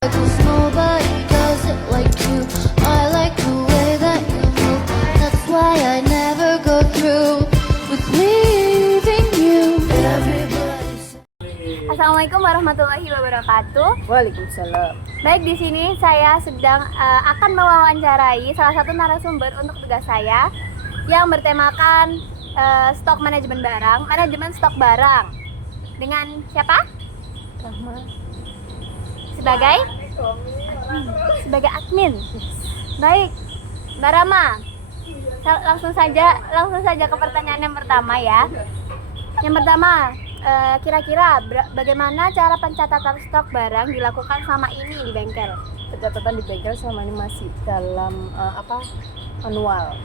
'Cause nobody does it like you. I like the way that you move. That's why I never go through with leaving you. Everybody Assalamualaikum warahmatullahi wabarakatuh. Waalaikumsalam. Baik, di sini saya sedang akan mewawancarai salah satu narasumber untuk tugas saya yang bertemakan stok manajemen barang, manajemen stok barang. Dengan siapa? Rahma. Sebagai admin. Baik, Mbak Rama. Langsung saja ke pertanyaan yang pertama ya. Yang pertama, kira-kira bagaimana cara pencatatan stok barang dilakukan selama ini di bengkel? Pencatatan di bengkel selama ini masih dalam manual.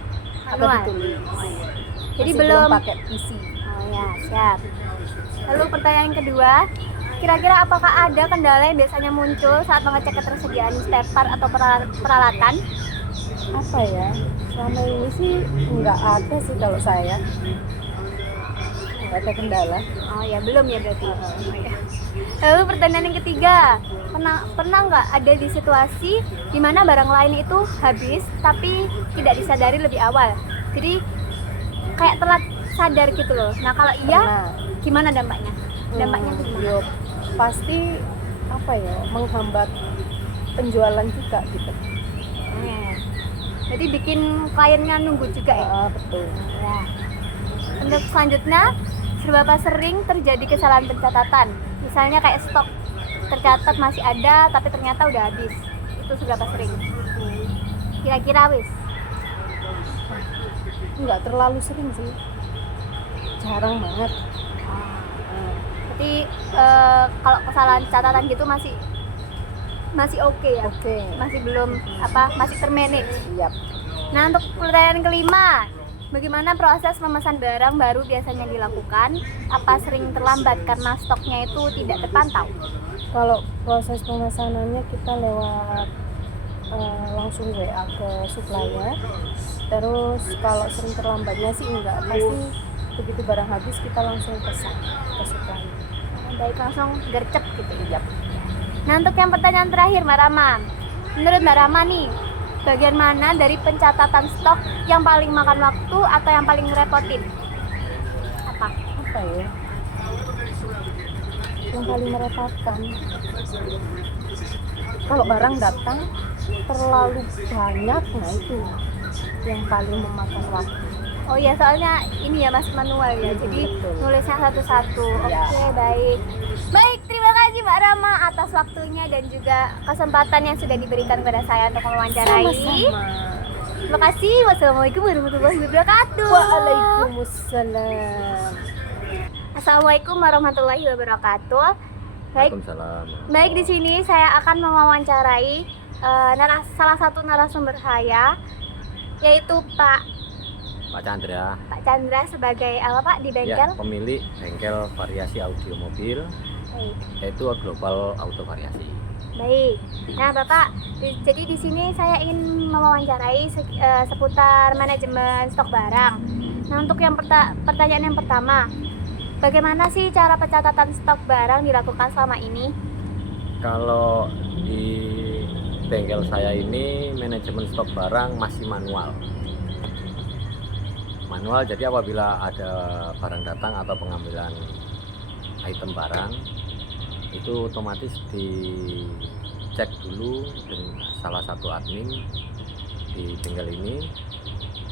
Atau ditulis. Jadi Masih belum pakai PC. Oh ya, siap. Lalu pertanyaan kedua, kira-kira apakah ada kendala yang biasanya muncul saat mengecek ketersediaan spare part atau peralatan? Apa ya? Selama ini sih nggak ada sih kalau saya. Nggak ada kendala. Oh ya, belum ya berarti. Oh, ya. Lalu pertanyaan yang ketiga, pernah nggak ada di situasi di mana barang lain itu habis tapi tidak disadari lebih awal? Jadi kayak telat sadar gitu loh. Nah kalau iya, gimana dampaknya? Dampaknya itu gimana? Yo, pasti menghambat penjualan juga gitu. Jadi bikin kliennya nunggu juga ya? Betul. Ya. Untuk selanjutnya, seberapa sering terjadi kesalahan pencatatan? Misalnya kayak stok tercatat masih ada tapi ternyata udah habis. Itu seberapa sering? Kira-kira wis? Nggak terlalu sering sih. Jarang banget. Berarti kalau kesalahan catatan gitu masih oke ya? Oke. Masih belum masih termanage. Yap. Nah, untuk pertanyaan kelima, bagaimana proses memesan barang baru biasanya dilakukan? Apa sering terlambat karena stoknya itu tidak terpantau? Kalau proses pemesanannya kita lewat langsung WA ke supplier. Terus kalau sering terlambatnya sih enggak, pasti begitu barang habis kita langsung pesan ke supplier. Baik, langsung gercep gitu ya. Yap. Nah, untuk yang pertanyaan terakhir Mbak Rama, menurut Mbak Rama nih, bagian mana dari pencatatan stok yang paling makan waktu atau yang paling ngerepotin? Apa Ya? Yang paling merepotkan, kalau barang datang terlalu banyak, nah itu yang paling memakan waktu. Oh ya, soalnya ini ya Mas manual ya, jadi Betul. nulisnya satu-satu. Ya. Oke, baik. Baik, terima kasih Mbak Rama atas waktunya dan juga kesempatan yang sudah diberikan kepada saya untuk mewawancarai. Sama-sama. Terima kasih. Wassalamualaikum warahmatullahi wabarakatuh. Waalaikumsalam. Assalamualaikum warahmatullahi wabarakatuh. Baik, Waalaikumsalam. baik, di sini saya akan mewawancarai salah satu narasumber saya, yaitu Pak Chandra sebagai apa Pak di bengkel? Ya, pemilik bengkel variasi audio mobil, Baik. yaitu Global Auto Variasi. Baik. Nah, Bapak, jadi di sini saya ingin mewawancarai seputar manajemen stok barang. Nah, untuk yang pertanyaan yang pertama, bagaimana sih cara pencatatan stok barang dilakukan selama ini? Kalau di bengkel saya ini manajemen stok barang masih manual. Jadi apabila ada barang datang atau pengambilan item barang, itu otomatis dicek dulu dengan salah satu admin di bengkel ini,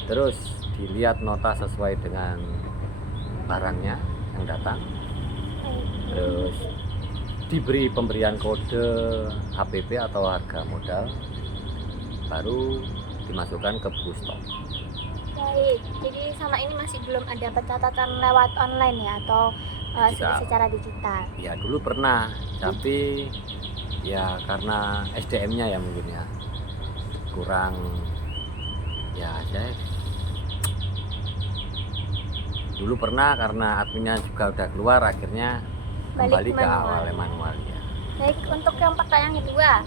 terus dilihat nota sesuai dengan barangnya yang datang, terus diberi pemberian kode HPP atau harga modal, baru dimasukkan ke buku stok. Baik, jadi sama ini masih belum ada pencatatan lewat online ya atau secara digital? Ya dulu pernah, tapi ya karena SDM-nya ya mungkin ya kurang, ya saya dulu pernah karena adminnya juga udah keluar, akhirnya kembali ke awalnya manual ya. Baik, untuk yang pertanyaan kedua,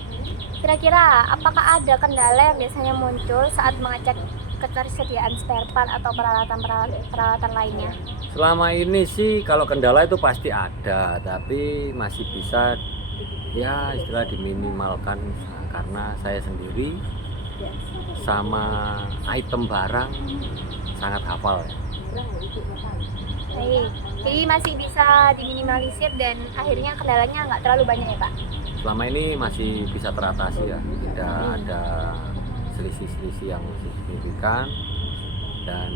kira-kira apakah ada kendala yang biasanya muncul saat mengecek ketersediaan spare part atau peralatan lainnya? Selama ini sih kalau kendala itu pasti ada, tapi masih bisa ya istilah diminimalkan, karena saya sendiri sama item barang sangat hafal ya. Baik. Jadi masih bisa diminimalisir dan akhirnya kendalanya nggak terlalu banyak ya Pak? Selama ini masih bisa teratasi ya, tidak ada selisih-selisih yang signifikan, dan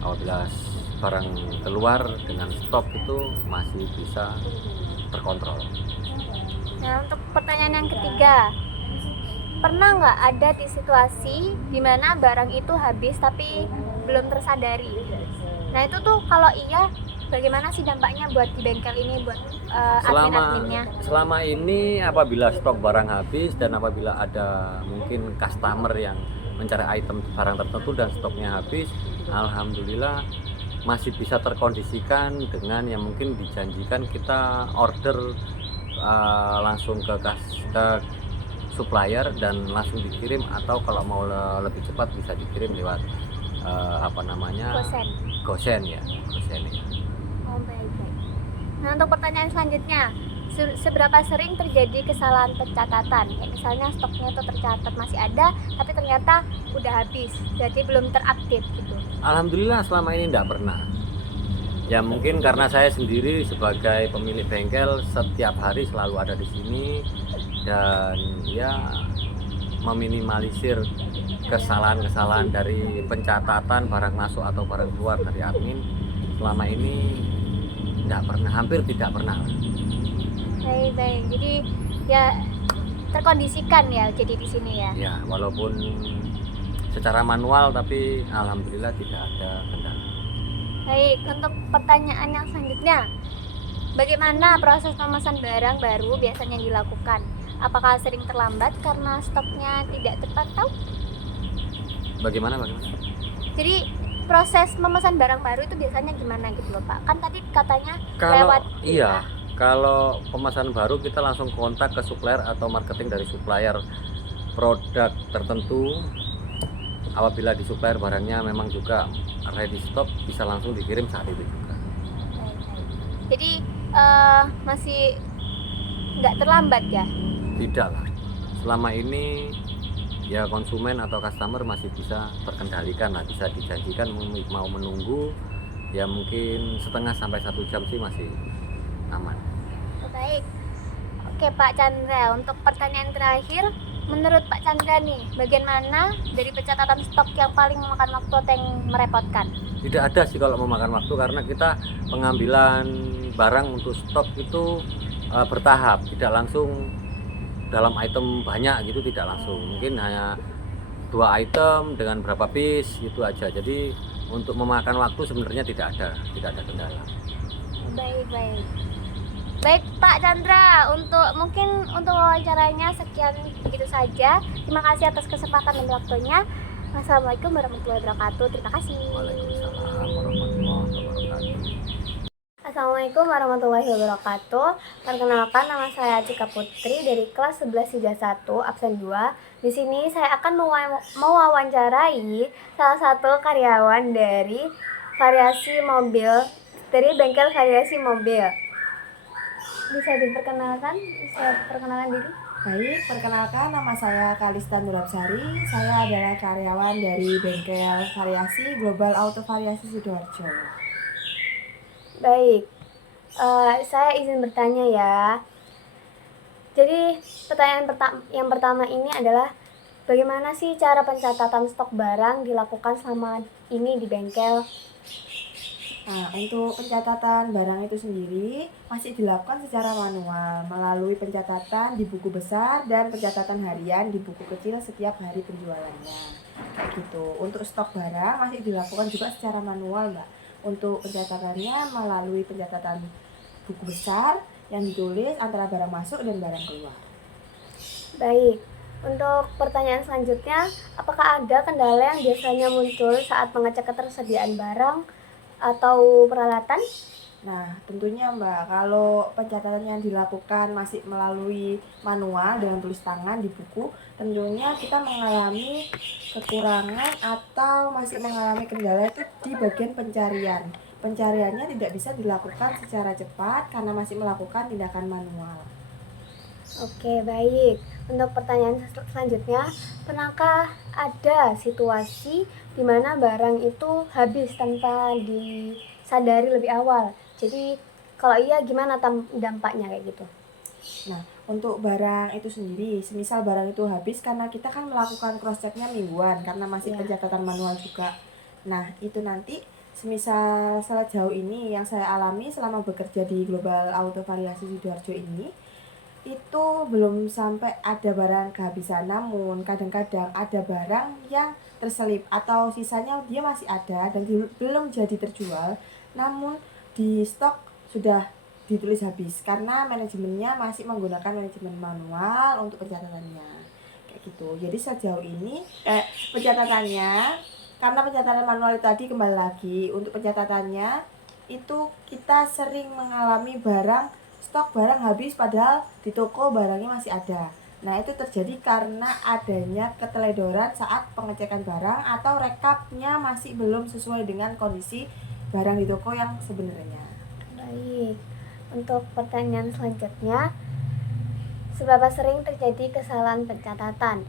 apabila barang keluar dengan stok itu masih bisa terkontrol. Nah, untuk pertanyaan yang ketiga, pernah nggak ada di situasi di mana barang itu habis tapi belum tersadari? Nah, itu tuh kalau iya, bagaimana sih dampaknya buat di bengkel ini, buat admin-adminnya? Selama ini apabila stok barang habis dan apabila ada mungkin customer yang mencari item barang tertentu dan stoknya habis, alhamdulillah masih bisa terkondisikan dengan yang mungkin dijanjikan kita order langsung ke supplier dan langsung dikirim, atau kalau mau lebih cepat bisa dikirim lewat Gosen ya. Oh, baik. Nah, untuk pertanyaan selanjutnya, seberapa sering terjadi kesalahan pencatatan? Kayak misalnya stoknya itu tercatat masih ada, tapi ternyata udah habis, jadi belum terupdate gitu. Alhamdulillah selama ini tidak pernah. Ya mungkin karena saya sendiri sebagai pemilik bengkel setiap hari selalu ada di sini, dan ya meminimalisir kesalahan-kesalahan dari pencatatan barang masuk atau barang keluar dari admin. Selama ini tidak pernah, hampir tidak pernah. Baik. Jadi ya terkondisikan ya jadi di sini ya. Ya, walaupun secara manual tapi alhamdulillah tidak ada kendala. Baik, untuk pertanyaan yang selanjutnya, bagaimana proses pemesan barang baru biasanya dilakukan? Apakah sering terlambat karena stoknya tidak terpantau? Bagaimana? Jadi proses memesan barang baru itu biasanya gimana gitu loh Pak? Kan tadi katanya kalau pemesan baru kita langsung kontak ke supplier atau marketing dari supplier produk tertentu. Apabila di supplier barangnya memang juga ready stock, bisa langsung dikirim saat itu juga. Jadi masih nggak terlambat ya? Tidak lah, selama ini ya konsumen atau customer masih bisa terkendalikan lah, bisa dijanjikan mau menunggu ya mungkin setengah sampai 1 jam sih masih aman. Baik. Oke Pak Chandra, untuk pertanyaan terakhir, menurut Pak Chandra nih, bagian mana dari pencatatan stok yang paling memakan waktu atau yang merepotkan? Tidak ada sih kalau memakan waktu, karena kita pengambilan barang untuk stok itu bertahap, tidak langsung dalam item banyak gitu, tidak langsung, mungkin hanya 2 item dengan berapa piece gitu aja. Jadi untuk memakan waktu sebenarnya tidak ada kendala. Baik Pak Chandra, untuk wawancaranya sekian begitu saja. Terima kasih atas kesempatan dan waktunya. Wassalamualaikum warahmatullahi wabarakatuh. Terima kasih. Waalaikumsalam warahmatullahi wabarakatuh. Assalamualaikum warahmatullahi wabarakatuh. Perkenalkan, nama saya Cika Putri dari kelas 11 1 absen 2. Di sini saya akan mewawancarai salah satu karyawan dari bengkel variasi mobil. Bisa diperkenalkan? Bisa perkenalkan diri? Baik, perkenalkan nama saya Kalista Nurabsari. Saya adalah karyawan dari bengkel variasi Global Auto Variasi Sidoarjo. Baik, saya izin bertanya ya. Jadi pertanyaan yang pertama ini adalah, bagaimana sih cara pencatatan stok barang dilakukan selama ini di bengkel? Nah, untuk pencatatan barang itu sendiri masih dilakukan secara manual melalui pencatatan di buku besar dan pencatatan harian di buku kecil setiap hari penjualannya. Gitu. Untuk stok barang masih dilakukan juga secara manual, Mbak. Untuk pencatatannya melalui pencatatan buku besar yang ditulis antara barang masuk dan barang keluar. Baik, untuk pertanyaan selanjutnya, apakah ada kendala yang biasanya muncul saat mengecek ketersediaan barang atau peralatan? Nah, tentunya Mbak, kalau pencatatan yang dilakukan masih melalui manual dengan tulis tangan di buku, tentunya kita mengalami kekurangan atau masih mengalami kendala itu di bagian pencarian. Pencariannya tidak bisa dilakukan secara cepat karena masih melakukan tindakan manual. Oke, baik. Untuk pertanyaan selanjutnya, pernahkah ada situasi di mana barang itu habis tanpa disadari lebih awal? Jadi, kalau iya gimana dampaknya kayak gitu? Nah, untuk barang itu sendiri, semisal barang itu habis karena kita kan melakukan cross checknya mingguan karena masih Ya. pencatatan manual juga. Nah, itu nanti semisal sejauh ini yang saya alami selama bekerja di Global Auto Variasi Sidoarjo ini, itu belum sampai ada barang kehabisan, namun kadang-kadang ada barang yang terselip atau sisanya dia masih ada dan belum jadi terjual, namun di stok sudah ditulis habis karena manajemennya masih menggunakan manajemen manual untuk pencatatannya kayak gitu. Jadi sejauh ini pencatatannya, karena pencatatan manual itu tadi, kembali lagi untuk pencatatannya itu kita sering mengalami stok barang habis padahal di toko barangnya masih ada. Nah, itu terjadi karena adanya keteledoran saat pengecekan barang atau rekapnya masih belum sesuai dengan kondisi barang di toko yang sebenarnya. Baik. Untuk pertanyaan selanjutnya, seberapa sering terjadi kesalahan pencatatan?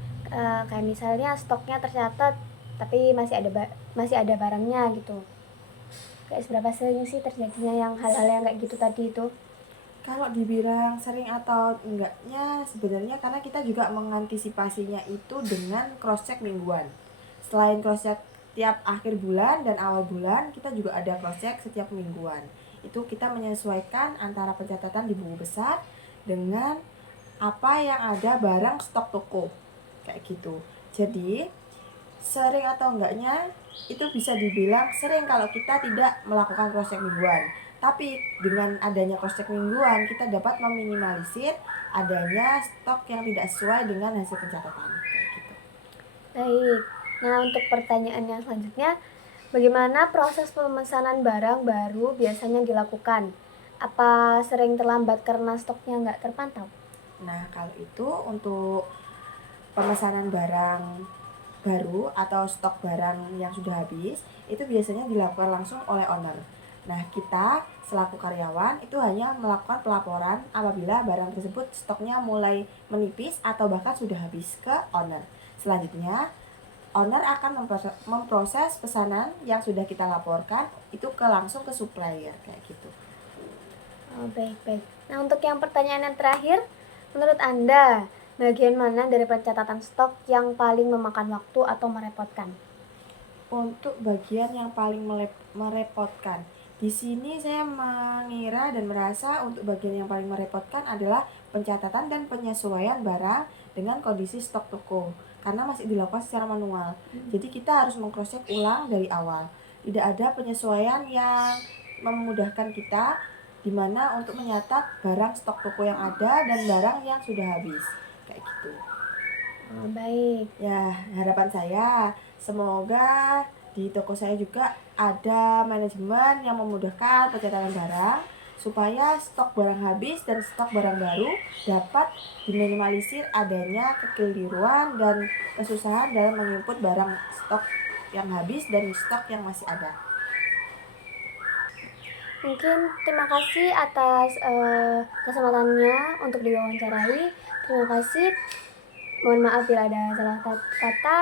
Kayak misalnya stoknya tercatat tapi masih ada barangnya gitu. Kayak seberapa sering sih terjadinya yang hal-hal yang kayak gitu tadi itu? Kalau dibilang sering atau enggaknya, sebenarnya karena kita juga mengantisipasinya itu dengan cross check mingguan. Selain cross check tiap akhir bulan dan awal bulan, kita juga ada cross check setiap mingguan. Itu kita menyesuaikan antara pencatatan di buku besar dengan apa yang ada barang stok toko kayak gitu. Jadi sering atau enggaknya itu bisa dibilang sering kalau kita tidak melakukan cross check mingguan. Tapi dengan adanya cross check mingguan, kita dapat meminimalisir adanya stok yang tidak sesuai dengan hasil pencatatan kayak gitu. Baik. Nah, untuk pertanyaan yang selanjutnya, bagaimana proses pemesanan barang baru biasanya dilakukan? Apa sering terlambat karena stoknya nggak terpantau? Nah, kalau itu untuk pemesanan barang baru atau stok barang yang sudah habis, itu biasanya dilakukan langsung oleh owner. Nah, kita selaku karyawan itu hanya melakukan pelaporan apabila barang tersebut stoknya mulai menipis atau bahkan sudah habis ke owner. Selanjutnya, owner akan memproses pesanan yang sudah kita laporkan itu langsung ke supplier kayak gitu. Oh, baik. Nah, untuk yang pertanyaan yang terakhir, menurut Anda, bagian mana dari pencatatan stok yang paling memakan waktu atau merepotkan? Untuk bagian yang paling merepotkan, di sini saya mengira dan merasa untuk bagian yang paling merepotkan adalah pencatatan dan penyesuaian barang dengan kondisi stok toko karena masih dilakukan secara manual. Jadi kita harus meng-cross check ulang dari awal. Tidak ada penyesuaian yang memudahkan kita di mana untuk menyatat barang stok toko yang ada dan barang yang sudah habis kayak gitu. Oh, baik. Ya, harapan saya semoga di toko saya juga ada manajemen yang memudahkan pencatatan barang supaya stok barang habis dan stok barang baru dapat diminimalisir adanya kekeliruan dan kesusahan dalam menginput barang stok yang habis dan stok yang masih ada. Mungkin terima kasih atas kesempatannya untuk diwawancarai. Terima kasih. Mohon maaf bila ada salah kata.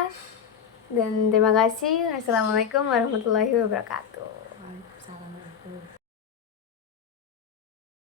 Dan terima kasih. Assalamualaikum warahmatullahi wabarakatuh.